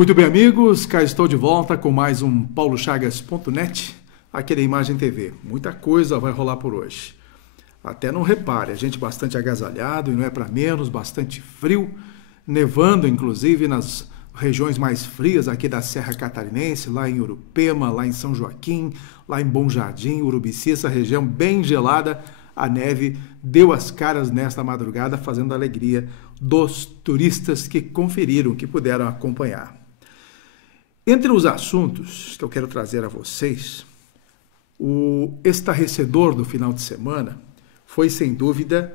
Muito bem, amigos, cá estou de volta com mais um paulochagas.net, aqui da Imagem TV. Muita coisa vai rolar por hoje. Até não repare, a gente bastante agasalhado e não é para menos, bastante frio, nevando inclusive nas regiões mais frias aqui da Serra Catarinense, lá em Urupema, lá em São Joaquim, lá em Bom Jardim, Urubici, essa região bem gelada. A neve deu as caras nesta madrugada, fazendo a alegria dos turistas que conferiram, que puderam acompanhar. Entre os assuntos que eu quero trazer a vocês, o estarrecedor do final de semana foi, sem dúvida,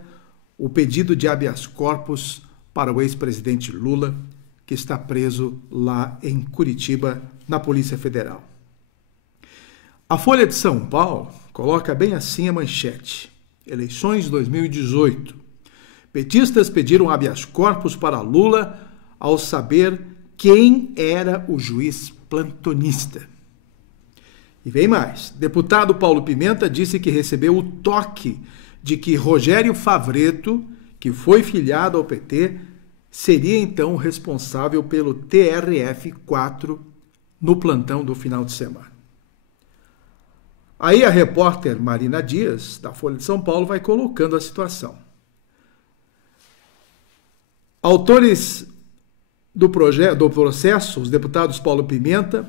o pedido de habeas corpus para o ex-presidente Lula, que está preso lá em Curitiba, na Polícia Federal. A Folha de São Paulo coloca bem assim a manchete: Eleições 2018. Petistas pediram habeas corpus para Lula ao saber quem era o juiz plantonista. E vem mais. Deputado Paulo Pimenta disse que recebeu o toque de que Rogério Favretto, que foi filiado ao PT, seria então o responsável pelo TRF-4 no plantão do final de semana. Aí a repórter Marina Dias, da Folha de São Paulo, vai colocando a situação. Autores do processo, os deputados Paulo Pimenta,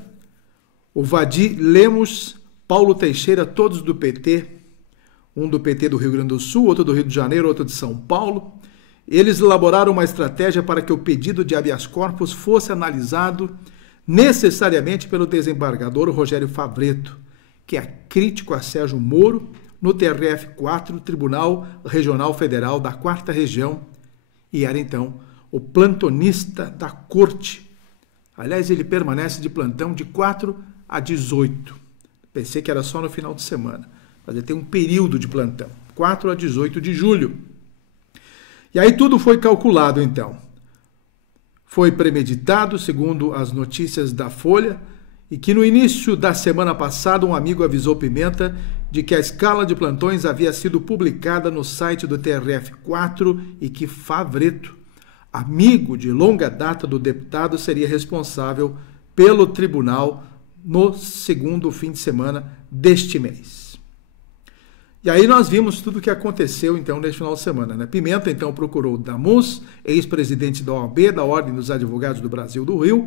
o Vadi Lemos, Paulo Teixeira, todos do PT, um do PT do Rio Grande do Sul, outro do Rio de Janeiro, outro de São Paulo. Eles elaboraram uma estratégia para que o pedido de habeas corpus fosse analisado necessariamente pelo desembargador Rogério Favretto, que é crítico a Sérgio Moro, no TRF-4, Tribunal Regional Federal da 4ª Região, e era então o plantonista da corte. Aliás, ele permanece de plantão de 4 a 18. Pensei que era só no final de semana, mas ele tem um período de plantão, 4 a 18 de julho. E aí tudo foi calculado, então. Foi premeditado, segundo as notícias da Folha, e que no início da semana passada um amigo avisou Pimenta de que a escala de plantões havia sido publicada no site do TRF-4 e que Favretto, amigo de longa data do deputado, seria responsável pelo tribunal no segundo fim de semana deste mês. E aí nós vimos tudo o que aconteceu, então, neste final de semana, né? Pimenta, então, procurou Damus, ex-presidente da OAB, da Ordem dos Advogados do Brasil do Rio,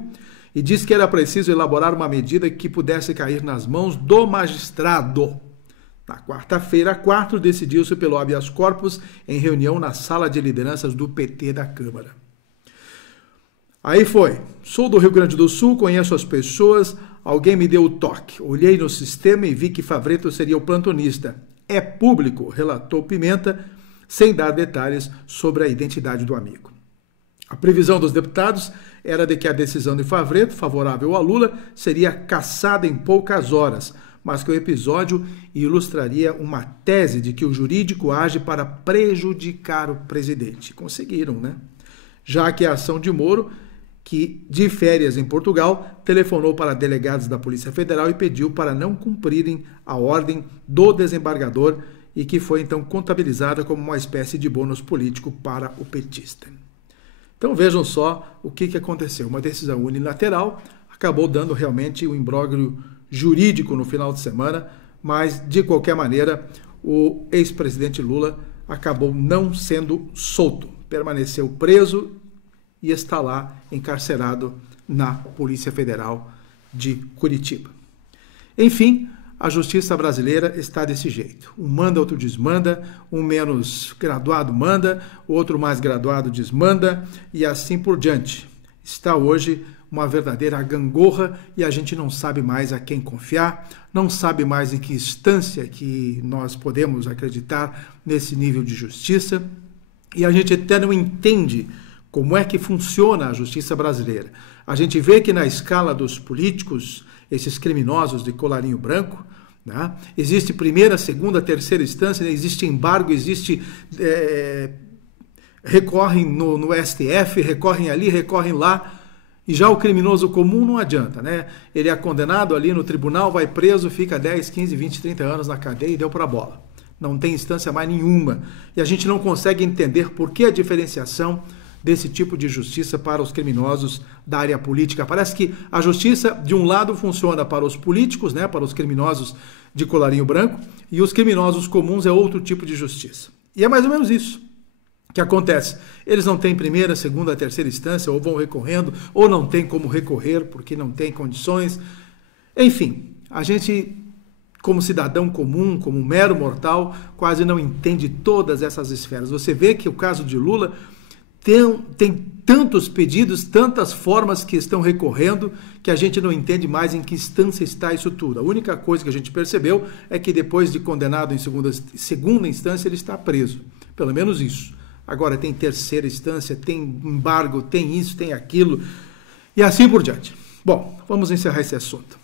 e disse que era preciso elaborar uma medida que pudesse cair nas mãos do magistrado. Na quarta-feira, 4, decidiu-se pelo habeas corpus em reunião na sala de lideranças do PT da Câmara. Aí foi: sou do Rio Grande do Sul, conheço as pessoas, alguém me deu o toque. Olhei no sistema e vi que Favretto seria o plantonista. É público, relatou Pimenta, sem dar detalhes sobre a identidade do amigo. A previsão dos deputados era de que a decisão de Favretto, favorável a Lula, seria cassada em poucas horas, mas que o episódio ilustraria uma tese de que o jurídico age para prejudicar o presidente. Conseguiram, né? Já que a ação de Moro, que de férias em Portugal, telefonou para delegados da Polícia Federal e pediu para não cumprirem a ordem do desembargador e que foi então contabilizada como uma espécie de bônus político para o petista. Então vejam só o que aconteceu. Uma decisão unilateral acabou dando realmente um imbróglio jurídico no final de semana, mas de qualquer maneira o ex-presidente Lula acabou não sendo solto, permaneceu preso e está lá encarcerado na Polícia Federal de Curitiba. Enfim, a justiça brasileira está desse jeito. Um manda, outro desmanda, um menos graduado manda, outro mais graduado desmanda e assim por diante. Está hoje uma verdadeira gangorra e a gente não sabe mais a quem confiar, não sabe mais em que instância que nós podemos acreditar nesse nível de justiça e a gente até não entende como é que funciona a justiça brasileira. A gente vê que na escala dos políticos, esses criminosos de colarinho branco, né, existe primeira, segunda, terceira instância, né, existe embargo, existe... recorrem no STF, recorrem ali, recorrem lá, e já o criminoso comum não adianta, né? Ele é condenado ali no tribunal, vai preso, fica 10, 15, 20, 30 anos na cadeia e deu para a bola. Não tem instância mais nenhuma. E a gente não consegue entender por que a diferenciação desse tipo de justiça para os criminosos da área política. Parece que a justiça, de um lado, funciona para os políticos, né, para os criminosos de colarinho branco, e os criminosos comuns é outro tipo de justiça. E é mais ou menos isso que acontece. Eles não têm primeira, segunda, terceira instância, ou vão recorrendo, ou não tem como recorrer porque não tem condições. Enfim, a gente, como cidadão comum, como um mero mortal, quase não entende todas essas esferas. Você vê que o caso de Lula tem tantos pedidos, tantas formas que estão recorrendo, que a gente não entende mais em que instância está isso tudo. A única coisa que a gente percebeu é que depois de condenado em segunda instância, ele está preso. Pelo menos isso. Agora tem terceira instância, tem embargo, tem isso, tem aquilo, e assim por diante. Bom, vamos encerrar esse assunto.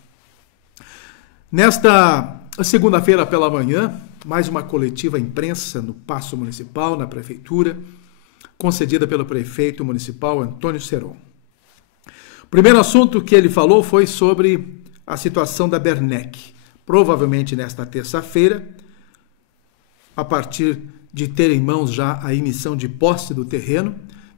Nesta segunda-feira pela manhã, mais uma coletiva imprensa no Paço Municipal, na Prefeitura, concedida pelo prefeito municipal Antônio Seron. O primeiro assunto que ele falou foi sobre a situação da Bernec. Provavelmente nesta terça-feira, a partir de ter em mãos já a emissão de posse do terreno,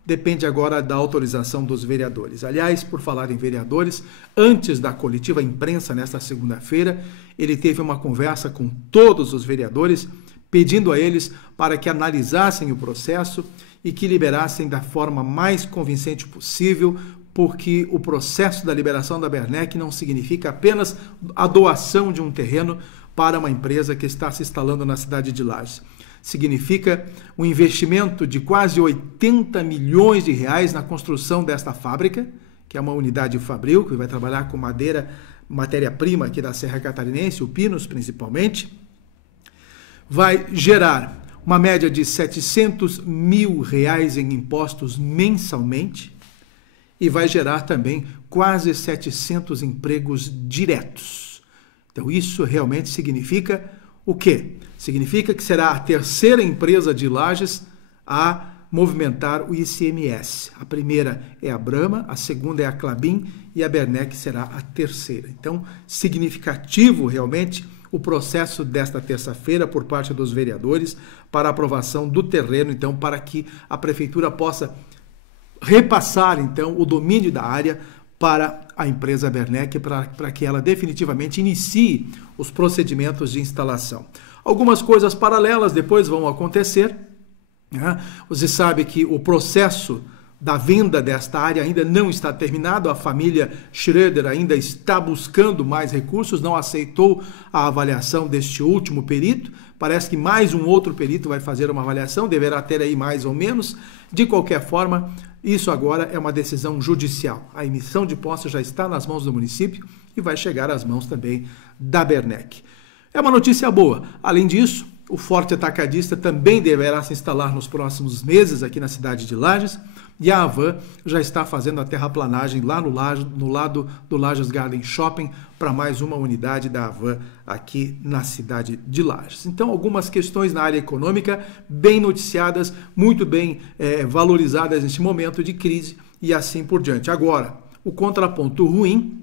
depende agora da autorização dos vereadores. Aliás, por falar em vereadores, antes da coletiva imprensa nesta segunda-feira, ele teve uma conversa com todos os vereadores, pedindo a eles para que analisassem o processo e que liberassem da forma mais convincente possível, porque o processo da liberação da Bernec não significa apenas a doação de um terreno para uma empresa que está se instalando na cidade de Lages. Significa um investimento de quase 80 milhões de reais na construção desta fábrica, que é uma unidade fabril, que vai trabalhar com madeira, matéria-prima aqui da Serra Catarinense, o Pinos principalmente. Vai gerar uma média de 700 mil reais em impostos mensalmente e vai gerar também quase 700 empregos diretos. Então isso realmente significa o quê? Significa que será a terceira empresa de Lages a movimentar o ICMS. A primeira é a Brahma, a segunda é a Klabin e a Bernec será a terceira. Então, significativo realmente o processo desta terça-feira por parte dos vereadores para a aprovação do terreno, então, para que a prefeitura possa repassar, então, o domínio da área para a empresa Bernec, para que ela definitivamente inicie os procedimentos de instalação. Algumas coisas paralelas depois vão acontecer, né? Você sabe que o processo da venda desta área ainda não está terminado, a família Schroeder ainda está buscando mais recursos, não aceitou a avaliação deste último perito, parece que mais um outro perito vai fazer uma avaliação, deverá ter aí mais ou menos. De qualquer forma, isso agora é uma decisão judicial. A emissão de posse já está nas mãos do município e vai chegar às mãos também da Bernec. É uma notícia boa. Além disso, o Forte Atacadista também deverá se instalar nos próximos meses aqui na cidade de Lages, e a Havan já está fazendo a terraplanagem lá no lado do Lages Garden Shopping para mais uma unidade da Havan aqui na cidade de Lages. Então, algumas questões na área econômica bem noticiadas, muito bem valorizadas neste momento de crise e assim por diante. Agora, o contraponto ruim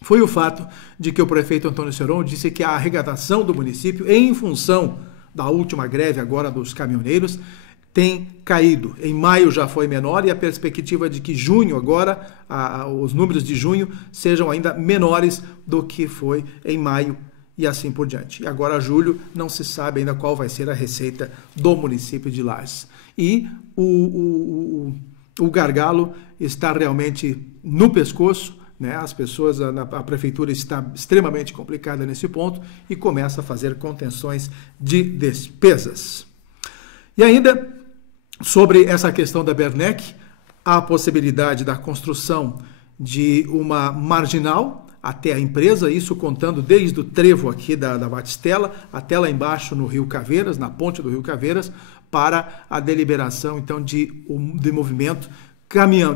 foi o fato de que o prefeito Antônio Seron disse que a arrecadação do município, em função da última greve agora dos caminhoneiros, tem caído. Em maio já foi menor e a perspectiva de que junho agora, os números de junho, sejam ainda menores do que foi em maio e assim por diante. E agora julho não se sabe ainda qual vai ser a receita do município de Lages. E o gargalo está realmente no pescoço, né? As pessoas, a prefeitura está extremamente complicada nesse ponto e começa a fazer contenções de despesas. E ainda, sobre essa questão da Bernec, há a possibilidade da construção de uma marginal até a empresa, isso contando desde o trevo aqui da Batistela até lá embaixo no Rio Caveiras, na ponte do Rio Caveiras, para a deliberação então de movimento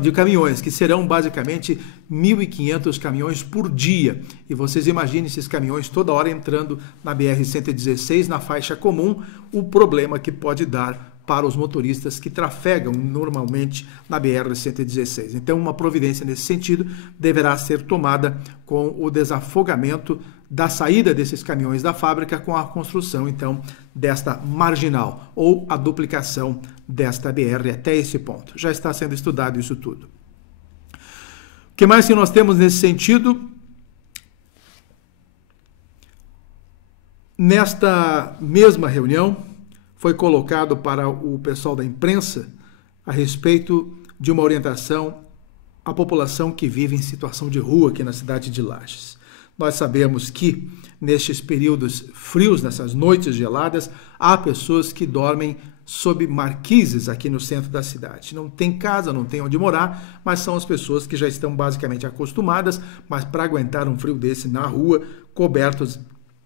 de caminhões, que serão basicamente 1.500 caminhões por dia. E vocês imaginem esses caminhões toda hora entrando na BR-116, na faixa comum, o problema que pode dar para os motoristas que trafegam normalmente na BR-116. Então, uma providência nesse sentido deverá ser tomada com o desafogamento da saída desses caminhões da fábrica com a construção, então, desta marginal ou a duplicação desta BR até esse ponto. Já está sendo estudado isso tudo. O que mais que nós temos nesse sentido? Nesta mesma reunião, foi colocado para o pessoal da imprensa a respeito de uma orientação à população que vive em situação de rua aqui na cidade de Lages. Nós sabemos que, nestes períodos frios, nessas noites geladas, há pessoas que dormem sob marquises aqui no centro da cidade. Não tem casa, não tem onde morar, mas são as pessoas que já estão basicamente acostumadas, mas para aguentar um frio desse na rua, cobertos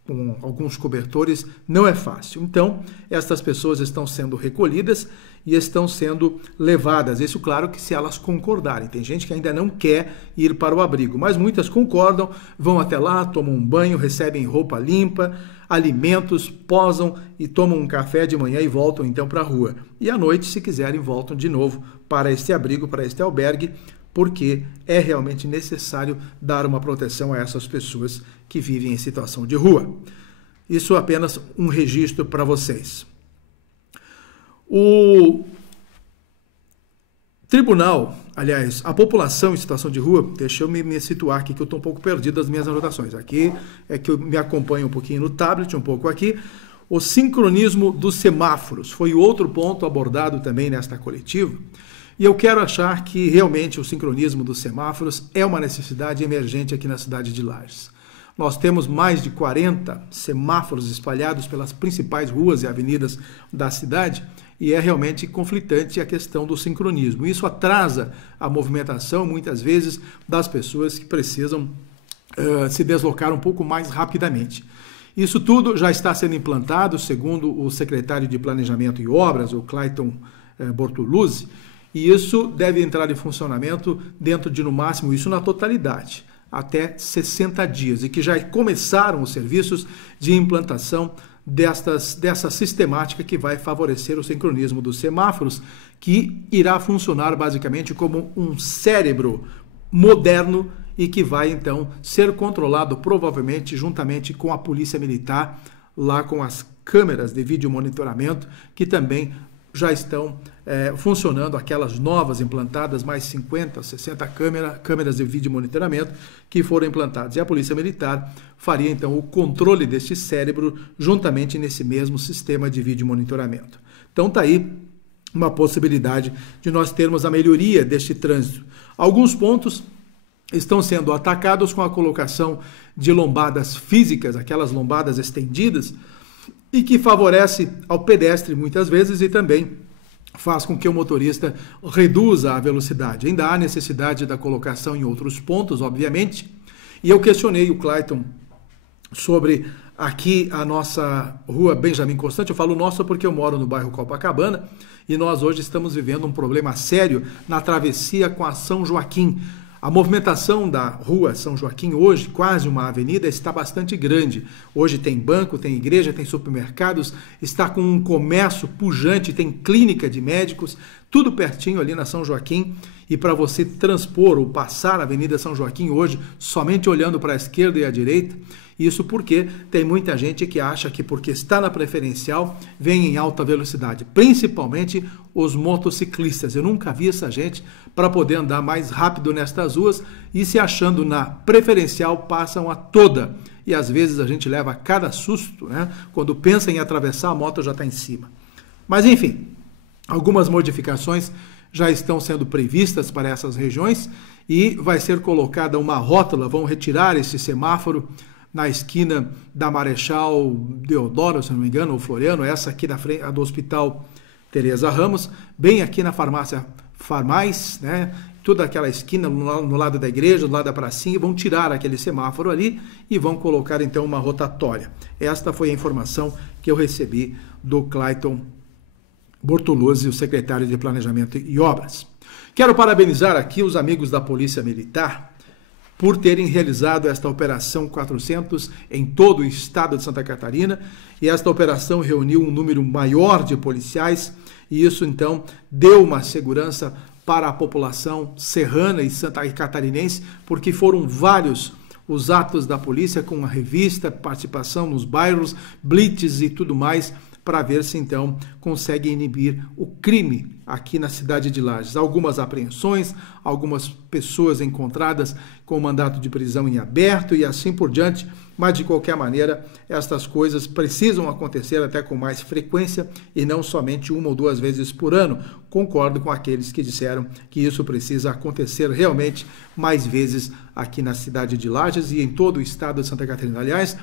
com alguns cobertores, não é fácil. Então, estas pessoas estão sendo recolhidas e estão sendo levadas. Isso, claro, que se elas concordarem. Tem gente que ainda não quer ir para o abrigo, mas muitas concordam, vão até lá, tomam um banho, recebem roupa limpa, alimentos, posam e tomam um café de manhã e voltam então para a rua. E à noite, se quiserem, voltam de novo para este abrigo, para este albergue, porque é realmente necessário dar uma proteção a essas pessoas que vivem em situação de rua. Isso é apenas um registro para vocês. O tribunal, aliás, a população em situação de rua, deixa eu me situar aqui que eu estou um pouco perdido das minhas anotações. Aqui é que eu me acompanho um pouquinho no tablet, um pouco aqui. O sincronismo dos semáforos foi outro ponto abordado também nesta coletiva. E eu quero achar que realmente o sincronismo dos semáforos é uma necessidade emergente aqui na cidade de Lages. Nós temos mais de 40 semáforos espalhados pelas principais ruas e avenidas da cidade e é realmente conflitante a questão do sincronismo. Isso atrasa a movimentação, muitas vezes, das pessoas que precisam se deslocar um pouco mais rapidamente. Isso tudo já está sendo implantado, segundo o secretário de Planejamento e Obras, o Clayton Bortoluzzi, e isso deve entrar em funcionamento dentro de, no máximo, isso na totalidade, até 60 dias, e que já começaram os serviços de implantação dessa sistemática que vai favorecer o sincronismo dos semáforos, que irá funcionar basicamente como um cérebro moderno e que vai, então, ser controlado provavelmente juntamente com a Polícia Militar, lá com as câmeras de vídeo monitoramento, que também já estão funcionando, aquelas novas implantadas, mais 50, 60 câmeras de vídeo monitoramento que foram implantadas. E a Polícia Militar faria, então, o controle deste cérebro juntamente nesse mesmo sistema de vídeo monitoramento. Então, está aí uma possibilidade de nós termos a melhoria deste trânsito. Alguns pontos estão sendo atacados com a colocação de lombadas físicas, aquelas lombadas estendidas, e que favorece ao pedestre muitas vezes e também faz com que o motorista reduza a velocidade. Ainda há necessidade da colocação em outros pontos, obviamente, e eu questionei o Clayton sobre aqui a nossa rua Benjamin Constant. Eu falo nossa porque eu moro no bairro Copacabana e nós hoje estamos vivendo um problema sério na travessia com a São Joaquim. A movimentação da rua São Joaquim hoje, quase uma avenida, está bastante grande. Hoje tem banco, tem igreja, tem supermercados, está com um comércio pujante, tem clínica de médicos, tudo pertinho ali na São Joaquim. E para você transpor ou passar a Avenida São Joaquim hoje, somente olhando para a esquerda e à direita, isso porque tem muita gente que acha que porque está na preferencial, vem em alta velocidade, principalmente os motociclistas. Eu nunca vi essa gente para poder andar mais rápido nestas ruas e se achando na preferencial passam a toda. E às vezes a gente leva cada susto, né? Quando pensa em atravessar, a moto já está em cima. Mas enfim, algumas modificações já estão sendo previstas para essas regiões e vai ser colocada uma rótula, vão retirar esse semáforo na esquina da Marechal Deodoro, se não me engano, ou Floriano, essa aqui da frente, a do Hospital Teresa Ramos, bem aqui na farmácia Farmais, né? Toda aquela esquina no lado da igreja, do lado da pracinha, vão tirar aquele semáforo ali e vão colocar então uma rotatória. Esta foi a informação que eu recebi do Clayton Bortoluzzi, o secretário de Planejamento e Obras. Quero parabenizar aqui os amigos da Polícia Militar por terem realizado esta Operação 400 em todo o estado de Santa Catarina, e esta operação reuniu um número maior de policiais, e isso então deu uma segurança para a população serrana e catarinense, porque foram vários os atos da polícia com a revista, participação nos bairros, blitz e tudo mais, para ver se então consegue inibir o crime aqui na cidade de Lages. Algumas apreensões, algumas pessoas encontradas com mandato de prisão em aberto e assim por diante, mas de qualquer maneira estas coisas precisam acontecer até com mais frequência e não somente uma ou duas vezes por ano. Concordo com aqueles que disseram que isso precisa acontecer realmente mais vezes aqui na cidade de Lages e em todo o estado de Santa Catarina. Aliás,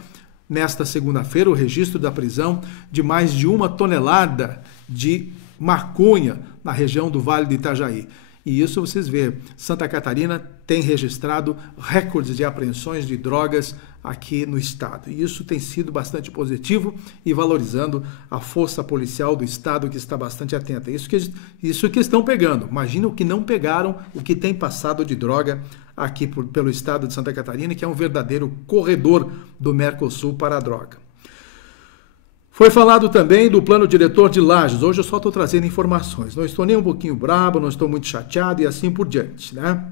nesta segunda-feira, o registro da prisão de mais de 1 tonelada de maconha na região do Vale do Itajaí. E isso vocês vê, Santa Catarina tem registrado recordes de apreensões de drogas aqui no estado. E isso tem sido bastante positivo e valorizando a força policial do estado, que está bastante atenta. Isso que estão pegando. Imagina o que não pegaram, o que tem passado de droga aqui pelo estado de Santa Catarina, que é um verdadeiro corredor do Mercosul para a droga. Foi falado também do plano diretor de Lages. Hoje eu só estou trazendo informações. Não estou nem um pouquinho brabo, não estou muito chateado e assim por diante, né?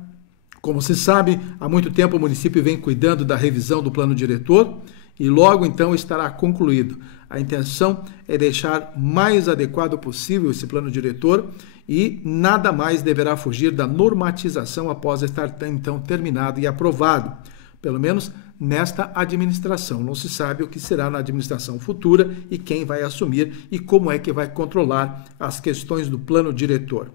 Como se sabe, há muito tempo o município vem cuidando da revisão do plano diretor e logo então estará concluído. A intenção é deixar mais adequado possível esse plano diretor e nada mais deverá fugir da normatização após estar então terminado e aprovado, pelo menos nesta administração. Não se sabe o que será na administração futura e quem vai assumir e como é que vai controlar as questões do plano diretor.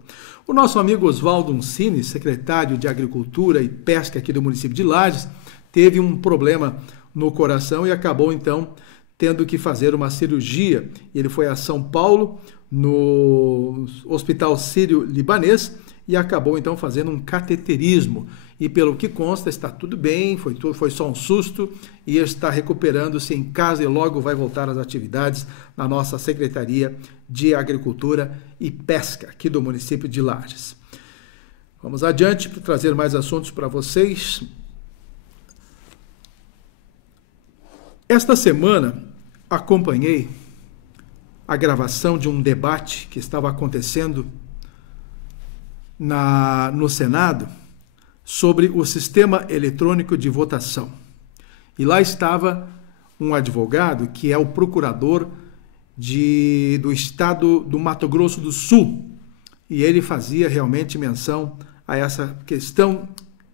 O nosso amigo Oswaldo Uncini, secretário de Agricultura e Pesca aqui do município de Lages, teve um problema no coração e acabou então tendo que fazer uma cirurgia. Ele foi a São Paulo, no Hospital Sírio-Libanês, e acabou então fazendo um cateterismo. E pelo que consta, está tudo bem, foi só um susto e está recuperando-se em casa e logo vai voltar às atividades na nossa Secretaria de Agricultura e Pesca aqui do município de Lages. Vamos adiante para trazer mais assuntos para vocês. Esta semana acompanhei a gravação de um debate que estava acontecendo no Senado sobre o sistema eletrônico de votação. E lá estava um advogado que é o procurador do estado do Mato Grosso do Sul. E ele fazia realmente menção a essa questão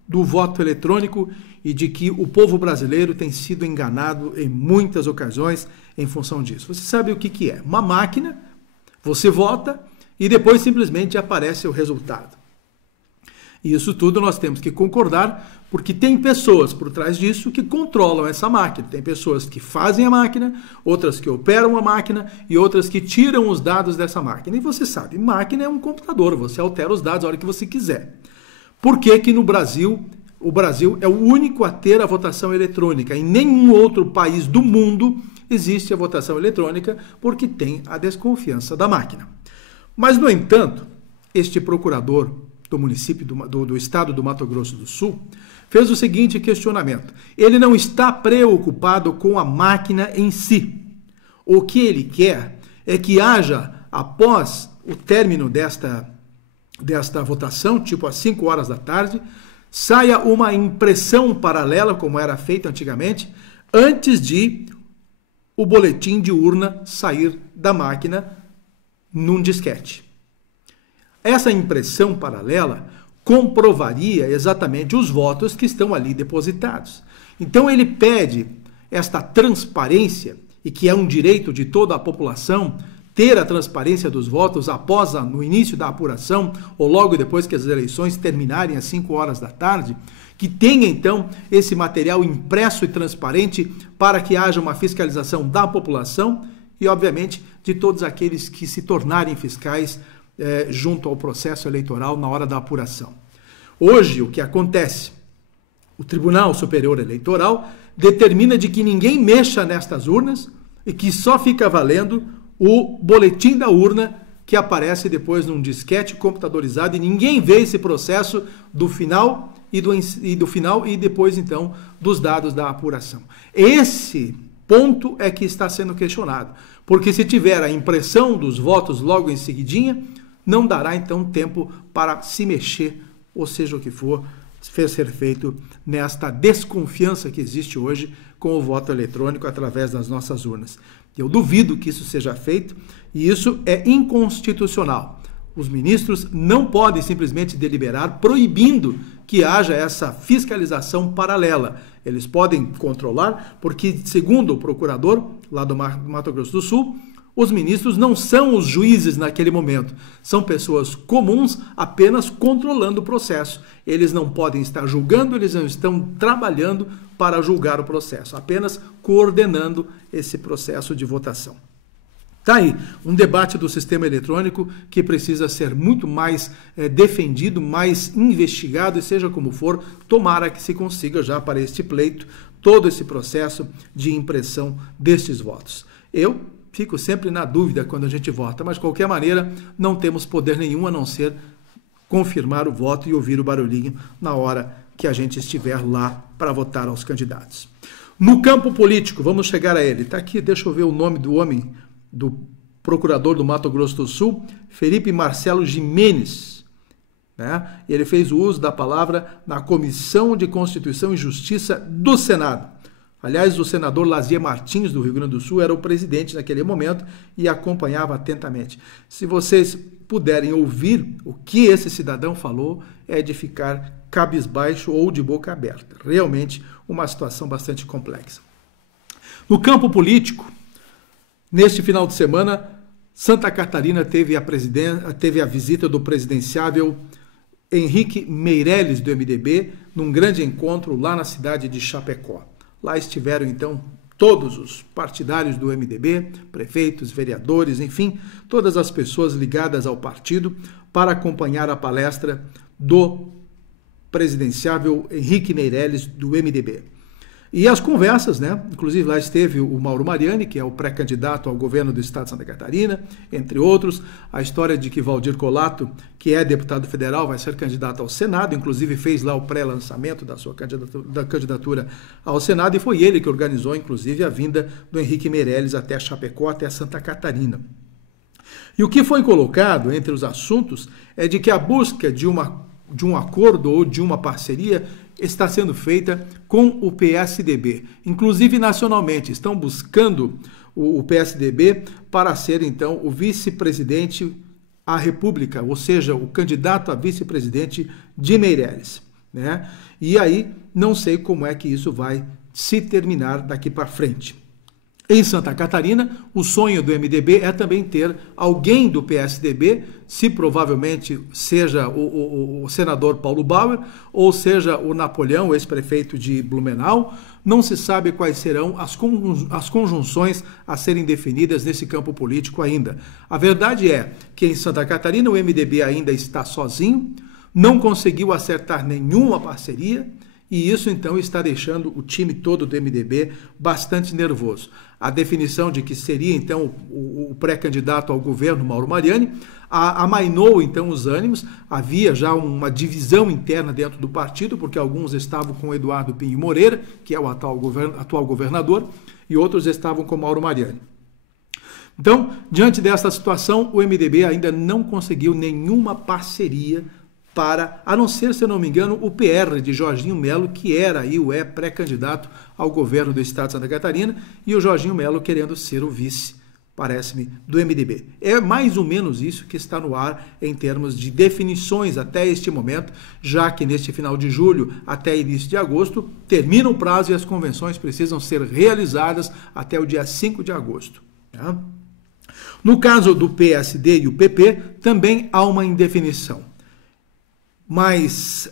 do voto eletrônico e de que o povo brasileiro tem sido enganado em muitas ocasiões em função disso. Você sabe o que é? Uma máquina, você vota e depois simplesmente aparece o resultado. E isso tudo nós temos que concordar, porque tem pessoas por trás disso que controlam essa máquina. Tem pessoas que fazem a máquina, outras que operam a máquina e outras que tiram os dados dessa máquina. E você sabe, máquina é um computador, você altera os dados a hora que você quiser. Por que que no Brasil, o Brasil é o único a ter a votação eletrônica? Em nenhum outro país do mundo existe a votação eletrônica, porque tem a desconfiança da máquina. Mas, no entanto, este procurador do município do estado do Mato Grosso do Sul fez o seguinte questionamento: ele não está preocupado com a máquina em si. O que ele quer é que haja, após o término desta votação, tipo às 5 horas da tarde, saia uma impressão paralela, como era feito antigamente, antes de o boletim de urna sair da máquina num disquete. Essa impressão paralela comprovaria exatamente os votos que estão ali depositados. Então ele pede esta transparência, e que é um direito de toda a população, ter a transparência dos votos no início da apuração ou logo depois que as eleições terminarem às 5 horas da tarde, que tenha então esse material impresso e transparente para que haja uma fiscalização da população e, obviamente, de todos aqueles que se tornarem fiscais junto ao processo eleitoral na hora da apuração. Hoje, o que acontece? O Tribunal Superior Eleitoral determina de que ninguém mexa nestas urnas e que só fica valendo o boletim da urna que aparece depois num disquete computadorizado e ninguém vê esse processo do final e depois então dos dados da apuração. Esse ponto é que está sendo questionado, porque se tiver a impressão dos votos logo em seguidinha, não dará então tempo para se mexer, ou seja o que for, fez ser feito nesta desconfiança que existe hoje com o voto eletrônico através das nossas urnas. Eu duvido que isso seja feito e isso é inconstitucional. Os ministros não podem simplesmente deliberar proibindo que haja essa fiscalização paralela. Eles podem controlar, porque, segundo o procurador lá do Mato Grosso do Sul, os ministros não são os juízes naquele momento. São pessoas comuns apenas controlando o processo. Eles não podem estar julgando, eles não estão trabalhando para julgar o processo, apenas coordenando esse processo de votação. Está aí um debate do sistema eletrônico que precisa ser muito mais defendido, mais investigado, e seja como for, tomara que se consiga já para este pleito todo esse processo de impressão destes votos. Eu fico sempre na dúvida quando a gente vota, mas de qualquer maneira não temos poder nenhum a não ser confirmar o voto e ouvir o barulhinho na hora que a gente estiver lá para votar aos candidatos. No campo político, vamos chegar a ele. Está aqui, deixa eu ver o nome do homem, do procurador do Mato Grosso do Sul, Felipe Marcelo Jimenez, né? Ele fez o uso da palavra na Comissão de Constituição e Justiça do Senado. Aliás, o senador Lazier Martins, do Rio Grande do Sul, era o presidente naquele momento e acompanhava atentamente. Se vocês puderem ouvir o que esse cidadão falou, é de ficar cabisbaixo ou de boca aberta. Realmente uma situação bastante complexa. No campo político, neste final de semana, Santa Catarina teve a visita do presidenciável Henrique Meirelles, do MDB, num grande encontro lá na cidade de Chapecó. Lá estiveram, então, todos os partidários do MDB, prefeitos, vereadores, enfim, todas as pessoas ligadas ao partido para acompanhar a palestra do presidenciável Henrique Meirelles, do MDB. E as conversas, né? Inclusive lá esteve o Mauro Mariani, que é o pré-candidato ao governo do estado de Santa Catarina, entre outros. A história de que Valdir Colato, que é deputado federal, vai ser candidato ao Senado, inclusive fez lá o pré-lançamento da sua candidatura ao Senado, e foi ele que organizou, inclusive, a vinda do Henrique Meirelles até Chapecó, até Santa Catarina. E o que foi colocado entre os assuntos é de que a busca de um acordo ou de uma parceria está sendo feita com o PSDB. Inclusive, nacionalmente, estão buscando o PSDB para ser, então, o vice-presidente à República, ou seja, o candidato a vice-presidente de Meirelles, né? E aí, não sei como é que isso vai se terminar daqui para frente. Em Santa Catarina, o sonho do MDB é também ter alguém do PSDB, se provavelmente seja o senador Paulo Bauer, ou seja o Napoleão, ex-prefeito de Blumenau. Não se sabe quais serão as conjunções a serem definidas nesse campo político ainda. A verdade é que em Santa Catarina o MDB ainda está sozinho, não conseguiu acertar nenhuma parceria, e isso, então, está deixando o time todo do MDB bastante nervoso. A definição de que seria, então, o pré-candidato ao governo, Mauro Mariani, amainou, então, os ânimos. Havia já uma divisão interna dentro do partido, porque alguns estavam com Eduardo Pinho Moreira, que é o atual governador, e outros estavam com Mauro Mariani. Então, diante dessa situação, o MDB ainda não conseguiu nenhuma parceria para, a não ser, se eu não me engano, o PR de Jorginho Melo, que era e é pré-candidato ao governo do estado de Santa Catarina, e o Jorginho Melo querendo ser o vice, parece-me, do MDB. É mais ou menos isso que está no ar em termos de definições até este momento, já que neste final de julho até início de agosto termina o prazo e as convenções precisam ser realizadas até o dia 5 de agosto. Tá? No caso do PSD e o PP, também há uma indefinição. Mais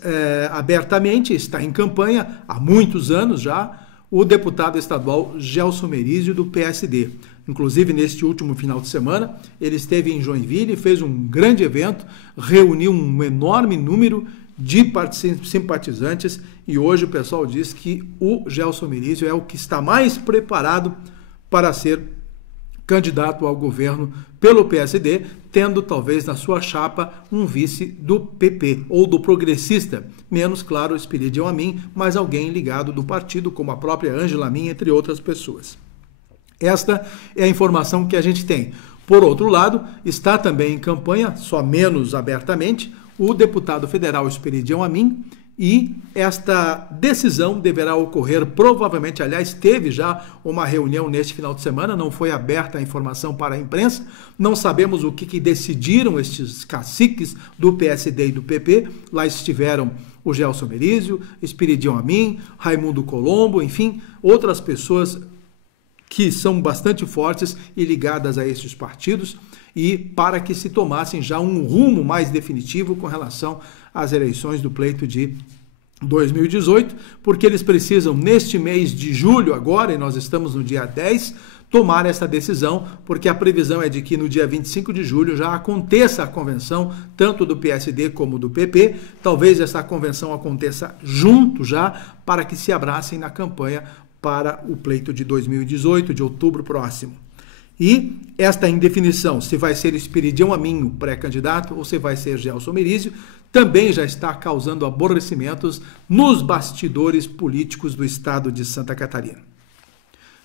abertamente está em campanha, há muitos anos já, o deputado estadual Gelson Merizio, do PSD. Inclusive, neste último final de semana, ele esteve em Joinville, fez um grande evento, reuniu um enorme número de simpatizantes, e hoje o pessoal diz que o Gelson Merizio é o que está mais preparado para ser candidato ao governo pelo PSD, tendo talvez na sua chapa um vice do PP ou do progressista, menos, claro, Espiridião Amin, mas alguém ligado do partido, como a própria Ângela Amin, entre outras pessoas. Esta é a informação que a gente tem. Por outro lado, está também em campanha, só menos abertamente, o deputado federal Espiridião Amin, e esta decisão deverá ocorrer provavelmente, aliás, teve já uma reunião neste final de semana, não foi aberta a informação para a imprensa, não sabemos o que decidiram estes caciques do PSD e do PP, lá estiveram o Gelson Merizio, Espiridião Amin, Raimundo Colombo, enfim, outras pessoas que são bastante fortes e ligadas a estes partidos, e para que se tomassem já um rumo mais definitivo com relação às eleições do pleito de 2018, porque eles precisam, neste mês de julho agora, e nós estamos no dia 10, tomar essa decisão, porque a previsão é de que no dia 25 de julho já aconteça a convenção, tanto do PSD como do PP, talvez essa convenção aconteça junto já, para que se abracem na campanha para o pleito de 2018, de outubro próximo. E esta indefinição, se vai ser Espiridião Amin pré-candidato ou se vai ser Gelson Merizio, também já está causando aborrecimentos nos bastidores políticos do estado de Santa Catarina.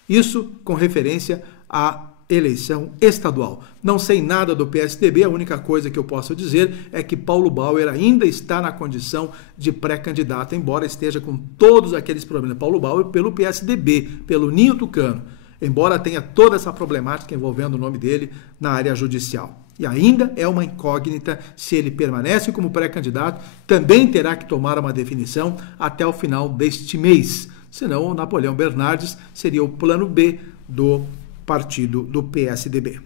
Isso com referência à eleição estadual. Não sei nada do PSDB, a única coisa que eu posso dizer é que Paulo Bauer ainda está na condição de pré-candidato, embora esteja com todos aqueles problemas. Paulo Bauer pelo PSDB, pelo Ninho Tucano, embora tenha toda essa problemática envolvendo o nome dele na área judicial. E ainda é uma incógnita se ele permanece como pré-candidato, também terá que tomar uma definição até o final deste mês. Senão o Napoleão Bernardes seria o plano B do partido do PSDB.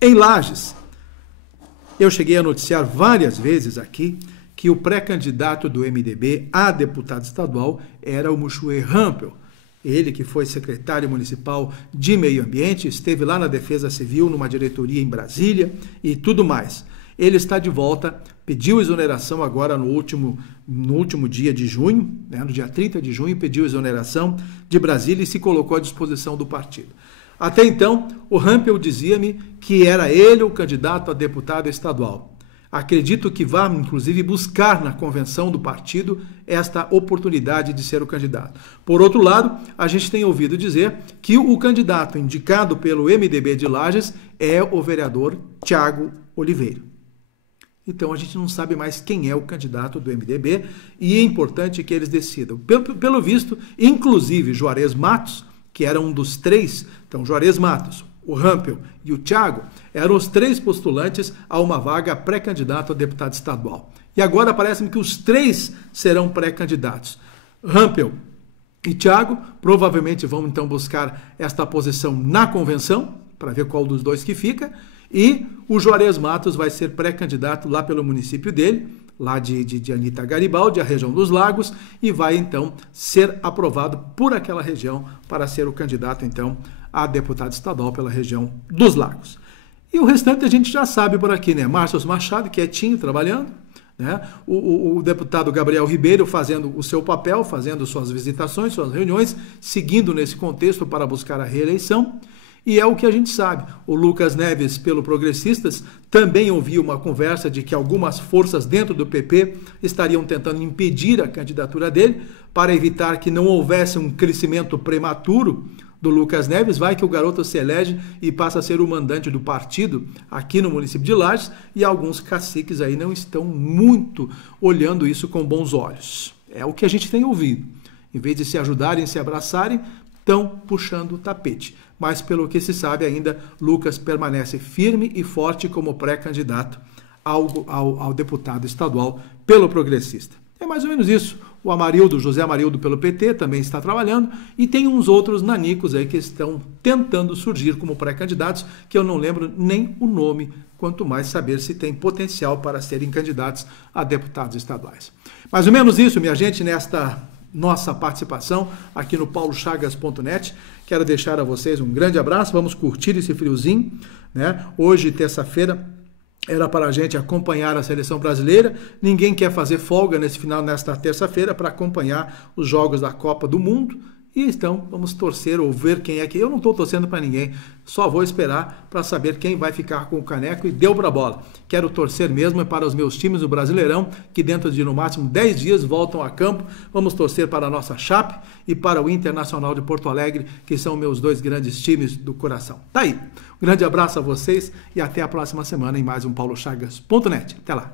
Em Lages, eu cheguei a noticiar várias vezes aqui que o pré-candidato do MDB a deputado estadual era o Muxuê Rampel. Ele que foi secretário municipal de meio ambiente, esteve lá na Defesa Civil, numa diretoria em Brasília e tudo mais. Ele está de volta, pediu exoneração agora no último dia de junho, né, no dia 30 de junho, pediu exoneração de Brasília e se colocou à disposição do partido. Até então, o Rampel dizia-me que era ele o candidato a deputado estadual. Acredito que vá, inclusive, buscar na convenção do partido esta oportunidade de ser o candidato. Por outro lado, a gente tem ouvido dizer que o candidato indicado pelo MDB de Lages é o vereador Thiago Oliveira. Então, a gente não sabe mais quem é o candidato do MDB e é importante que eles decidam. Pelo visto, inclusive Juarez Matos, que era um dos três, então Juarez Matos, o Rampel e o Thiago, eram os três postulantes a uma vaga pré-candidato a deputado estadual. E agora parece-me que os três serão pré-candidatos. Rampel e Thiago provavelmente vão então buscar esta posição na convenção, para ver qual dos dois que fica, e o Juarez Matos vai ser pré-candidato lá pelo município dele, lá de Anita Garibaldi, a região dos Lagos, e vai então ser aprovado por aquela região para ser o candidato então a deputado estadual pela região dos Lagos. E o restante a gente já sabe por aqui, né? Márcio Machado, quietinho, trabalhando, né? O deputado Gabriel Ribeiro fazendo o seu papel, fazendo suas visitações, suas reuniões, seguindo nesse contexto para buscar a reeleição. E é o que a gente sabe. O Lucas Neves, pelo Progressistas, também ouviu uma conversa de que algumas forças dentro do PP estariam tentando impedir a candidatura dele para evitar que não houvesse um crescimento prematuro do Lucas Neves. Vai que o garoto se elege e passa a ser o mandante do partido aqui no município de Lages, e alguns caciques aí não estão muito olhando isso com bons olhos. É o que a gente tem ouvido. Em vez de se ajudarem, se abraçarem, estão puxando o tapete. Mas pelo que se sabe ainda, Lucas permanece firme e forte como pré-candidato ao deputado estadual pelo Progressista. É mais ou menos isso. O Amarildo, José Amarildo pelo PT também está trabalhando, e tem uns outros nanicos aí que estão tentando surgir como pré-candidatos, que eu não lembro nem o nome, quanto mais saber se tem potencial para serem candidatos a deputados estaduais. Mais ou menos isso, minha gente, nesta nossa participação aqui no paulochagas.net. Quero deixar a vocês um grande abraço, vamos curtir esse friozinho, né? Hoje, terça-feira, era para a gente acompanhar a seleção brasileira. Ninguém quer fazer folga nesta terça-feira para acompanhar os jogos da Copa do Mundo. E então vamos torcer ou ver quem é que... Eu não estou torcendo para ninguém, só vou esperar para saber quem vai ficar com o caneco e deu para a bola. Quero torcer mesmo para os meus times do Brasileirão, que dentro de no máximo 10 dias voltam a campo. Vamos torcer para a nossa Chape e para o Internacional de Porto Alegre, que são meus dois grandes times do coração. Tá aí. Um grande abraço a vocês e até a próxima semana em mais um paulochagas.net. Até lá.